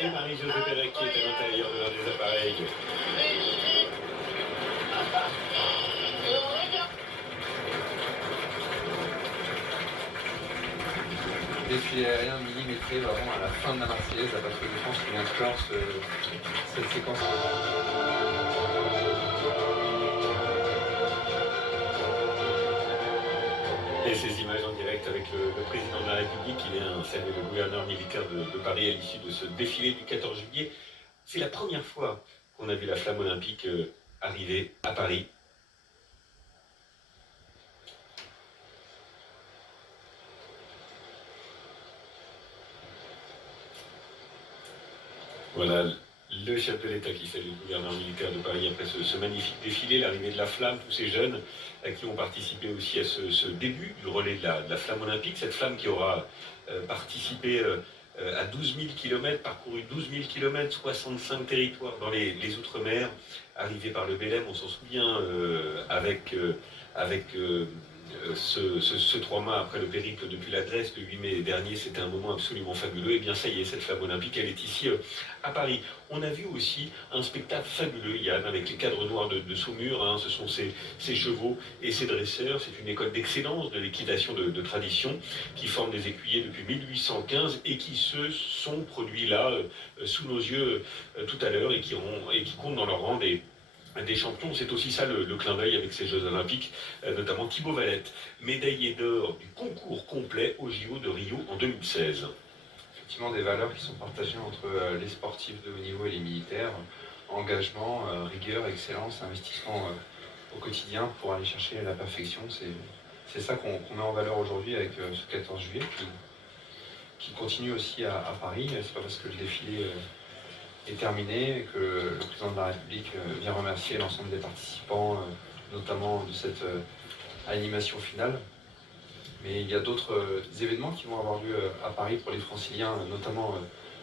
et Marie-Josée Pérec qui est à l'intérieur de l'un des appareils. Défilé aérien millimétré vraiment à la fin de la Marseillaise, la patrouille de France qui vient clore cette séquence. Et ces images en direct avec le président de la République qui vient saluer le gouverneur militaire de Paris à l'issue de ce défilé du 14 juillet. C'est la première fois qu'on a vu la flamme olympique arriver à Paris. Voilà le chef de l'État qui salue le gouverneur militaire de Paris après ce magnifique défilé, l'arrivée de la flamme, tous ces jeunes qui ont participé aussi à ce début du relais de la flamme olympique, cette flamme qui aura participé à 12 000 km, parcouru 12 000 km, 65 territoires dans les Outre-mer, arrivé par le Belém, on s'en souvient, avec ce 3 mois après le périple depuis la Grèce, le 8 mai dernier, c'était un moment absolument fabuleux. Et bien ça y est, cette flamme olympique, elle est ici à Paris. On a vu aussi un spectacle fabuleux, Yann, avec les cadres noirs de Saumur, hein, ce sont ces chevaux et ces dresseurs. C'est une école d'excellence de l'équitation de tradition qui forme des écuyers depuis 1815 et qui se sont produits là, sous nos yeux tout à l'heure et qui comptent dans leur rang des champions. C'est aussi ça le clin d'œil avec ces Jeux Olympiques, notamment Thibaut Valette, médaillé d'or du concours complet au JO de Rio en 2016. Effectivement, des valeurs qui sont partagées entre les sportifs de haut niveau et les militaires. Engagement, rigueur, excellence, investissement au quotidien pour aller chercher la perfection. C'est ça qu'on met en valeur aujourd'hui avec ce 14 juillet qui continue aussi à Paris. C'est pas parce que le défilé est terminé, que le président de la République vient remercier l'ensemble des participants, notamment de cette animation finale. Mais il y a d'autres événements qui vont avoir lieu à Paris pour les franciliens, notamment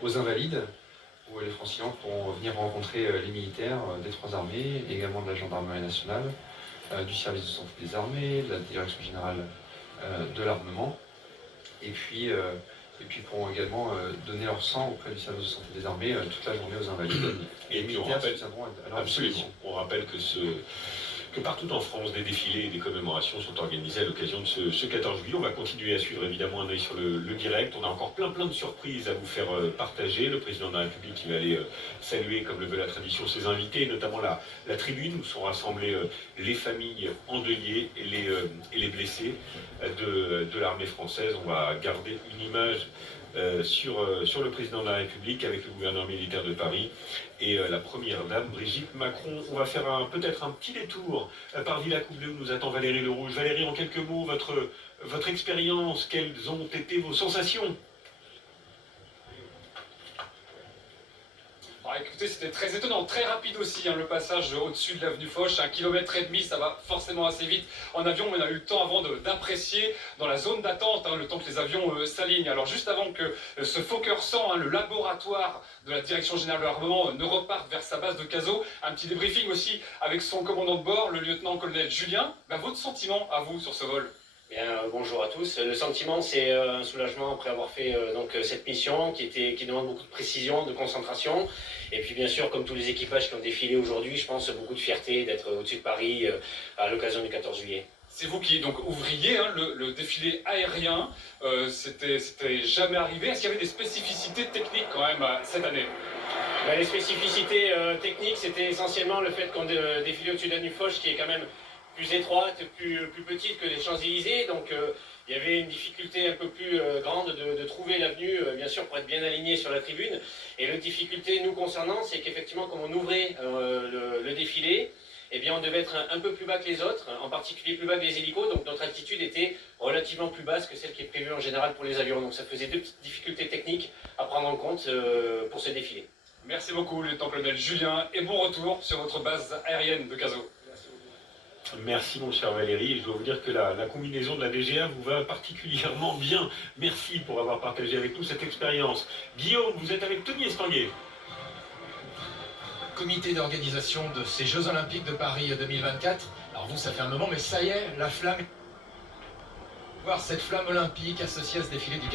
aux Invalides, où les franciliens pourront venir rencontrer les militaires des trois armées, également de la gendarmerie nationale, du service de santé des armées, de la direction générale de l'armement, et puis pourront également donner leur sang auprès du service de santé des armées toute la journée aux Invalides. Et puis on rappelle que partout en France, des défilés et des commémorations sont organisés à l'occasion de ce 14 juillet. On va continuer à suivre évidemment un œil sur le direct. On a encore plein de surprises à vous faire partager. Le président de la République qui va aller saluer, comme le veut la tradition, ses invités, et notamment la tribune où sont rassemblées les familles endeuillées et les blessés de l'armée française. On va garder une image sur le président de la République avec le gouverneur militaire de Paris et la première dame Brigitte Macron. On va faire peut-être un petit détour par Villacoublay où nous attend Valérie Le Rouge. Valérie, en quelques mots, votre expérience, quelles ont été vos sensations? Écoutez, c'était très étonnant, très rapide aussi, hein, le passage au-dessus de l'avenue Foch, 1,5 km, ça va forcément assez vite en avion, mais on a eu le temps avant d'apprécier dans la zone d'attente, hein, le temps que les avions s'alignent. Alors juste avant que ce Fokker 100, hein, le laboratoire de la Direction Générale de l'Armement, ne reparte vers sa base de Cazaux, un petit débriefing aussi avec son commandant de bord, le lieutenant-colonel Julien. Votre sentiment à vous sur ce vol? Bien, bonjour à tous. Le sentiment, c'est un soulagement après avoir fait cette mission qui demande beaucoup de précision, de concentration. Et puis bien sûr, comme tous les équipages qui ont défilé aujourd'hui, je pense beaucoup de fierté d'être au-dessus de Paris à l'occasion du 14 juillet. C'est vous qui donc ouvriez hein, le défilé aérien. C'était jamais arrivé. Est-ce qu'il y avait des spécificités techniques quand même cette année? Les spécificités techniques, c'était essentiellement le fait qu'on défilait au-dessus de l'avenue Foch, qui est quand même plus étroite, plus petite que les Champs-Élysées, donc il y avait une difficulté un peu plus grande de trouver l'avenue, bien sûr, pour être bien aligné sur la tribune. Et la difficulté nous concernant, c'est qu'effectivement, comme on ouvrait le défilé, eh bien, on devait être un peu plus bas que les autres, en particulier plus bas que les hélicos, donc notre altitude était relativement plus basse que celle qui est prévue en général pour les avions. Donc ça faisait deux petites difficultés techniques à prendre en compte pour ce défilé. Merci beaucoup, lieutenant-colonel Julien, et bon retour sur votre base aérienne de Cazaux. Merci mon cher Valérie, je dois vous dire que la combinaison de la DGA vous va particulièrement bien. Merci pour avoir partagé avec nous cette expérience. Guillaume, vous êtes avec Tony Estanguet. Comité d'organisation de ces Jeux Olympiques de Paris 2024. Alors vous, ça fait un moment, mais ça y est, la flamme... Voir cette flamme olympique associée à ce défilé du